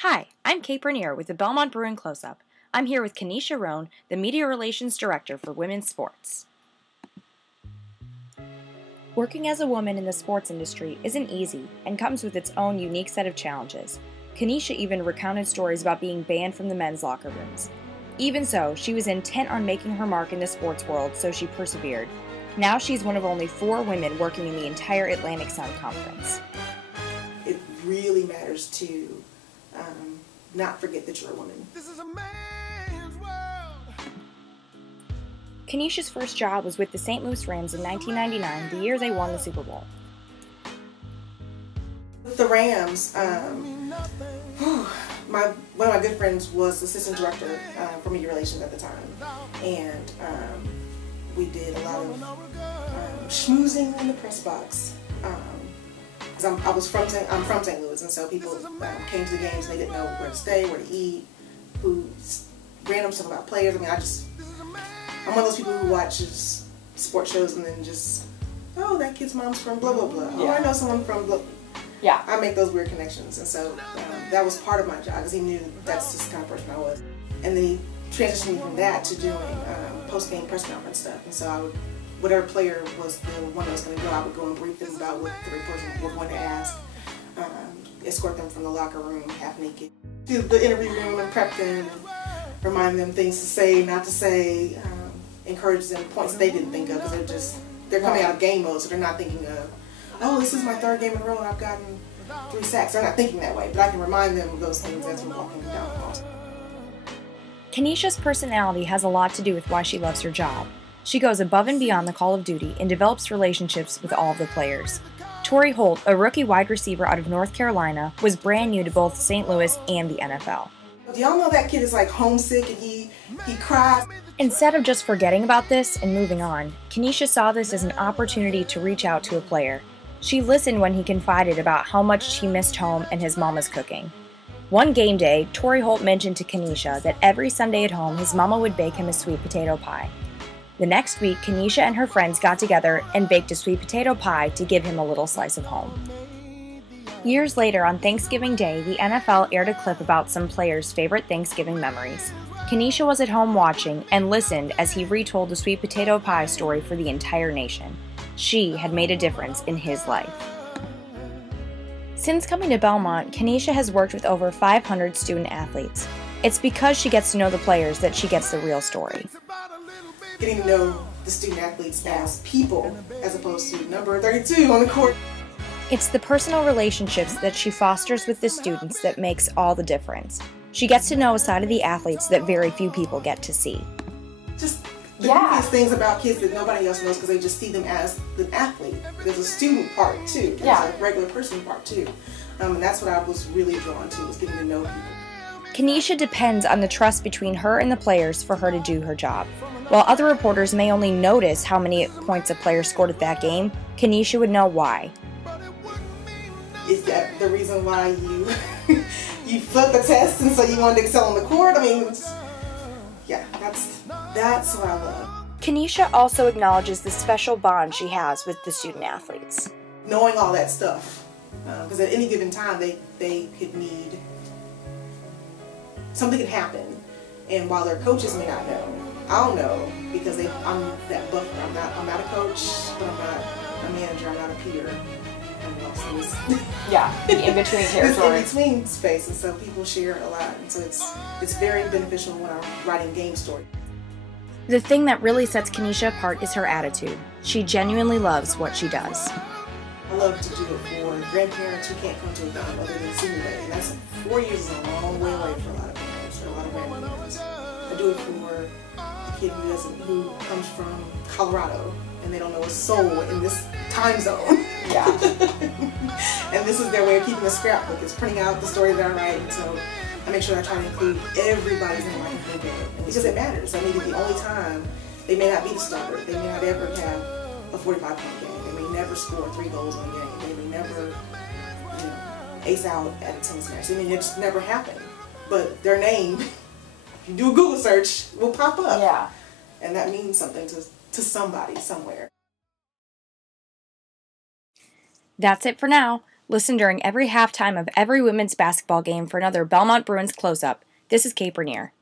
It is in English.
Hi, I'm Kate Burnier with the Belmont Bruin Close-Up. I'm here with Kenesha Roan, the Media Relations Director for Women's Sports. Working as a woman in the sports industry isn't easy and comes with its own unique set of challenges. Kenesha even recounted stories about being banned from the men's locker rooms. Even so, she was intent on making her mark in the sports world, so she persevered. Now she's one of only 4 women working in the entire Atlantic Sun Conference. It really matters to not forget that you're a woman. This is a man's world. Kenesha's first job was with the St. Louis Rams in 1999, the year they won the Super Bowl. With the Rams, one of my good friends was assistant director for media relations at the time, and we did a lot of schmoozing in the press box. Because I'm from St. Louis, and so people came to the games and they didn't know where to stay, where to eat, random stuff about players. I mean, I'm one of those people who watches sports shows and then just, oh, that kid's mom's from blah, blah, blah. Yeah. Oh, I know someone from blah. Yeah. I make those weird connections, and so that was part of my job, because he knew that's just the kind of person I was. And then he transitioned me from that to doing post-game press conference stuff, and so I would, whatever player was the one that was going to go, I would go and brief them about what the reporters were going to ask, escort them from the locker room half naked to the interview room and prep them, and remind them things to say, not to say, encourage them points that they didn't think of, because they're coming out of game mode, so they're not thinking of, oh, this is my 3rd game in a row and I've gotten 3 sacks. They're not thinking that way, but I can remind them of those things as we're walking down the hall. Kenesha's personality has a lot to do with why she loves her job. She goes above and beyond the call of duty and develops relationships with all of the players. Torrey Holt, a rookie wide receiver out of North Carolina, was brand new to both St. Louis and the NFL. Do y'all know that kid is like homesick and he cries? Instead of just forgetting about this and moving on, Kenesha saw this as an opportunity to reach out to a player. She listened when he confided about how much he missed home and his mama's cooking. One game day, Torrey Holt mentioned to Kenesha that every Sunday at home his mama would bake him a sweet potato pie. The next week, Kenesha and her friends got together and baked a sweet potato pie to give him a little slice of home. Years later, on Thanksgiving Day, the NFL aired a clip about some players' favorite Thanksgiving memories. Kenesha was at home watching and listened as he retold the sweet potato pie story for the entire nation. She had made a difference in his life. Since coming to Belmont, Kenesha has worked with over 500 student athletes. It's because she gets to know the players that she gets the real story. Getting to know the student athletes as people, as opposed to number 32 on the court. It's the personal relationships that she fosters with the students that makes all the difference. She gets to know a side of the athletes that very few people get to see. Just the goofiest things about kids that nobody else knows, because they just see them as the athlete. There's a student part too. There's a regular person part too. And that's what I was really drawn to, was getting to know people. Kenesha depends on the trust between her and the players for her to do her job. While other reporters may only notice how many points a player scored at that game, Kenesha would know why. Is that the reason why you you flipped the test and so you wanted to excel on the court? I mean, yeah, that's what I love. Kenesha also acknowledges the special bond she has with the student athletes. Knowing all that stuff, because at any given time they could need, something could happen, and while their coaches may not know, I'll know, because I'm that buffer. I'm not a coach, but I'm not a manager. I'm not a peer. Yeah, the in-between territory. This in-between space, and so people share a lot, and so it's very beneficial when I'm writing game stories. The thing that really sets Kenesha apart is her attitude. She genuinely loves what she does. I love to do it for grandparents who can't come to a game other than senior day, and that's 4 years is a long way away for a lot of parents or a lot of grandparents. I do it for a kid who comes from Colorado and they don't know a soul in this time zone. Yeah. And this is their way of keeping a scrapbook. It's printing out the story that I write, and so I make sure I try to include everybody's name I can think of, because it matters. I mean, at the only time, they may not be the starter. They may not ever have a 45-point game. They may never score 3 goals in a game. They may never, ace out at a tennis match. I mean, it just never happened. But their name, if you do a Google search, will pop up. Yeah. And that means something to somebody somewhere. That's it for now. Listen during every halftime of every women's basketball game for another Belmont Bruins close-up. This is Kate Burnier.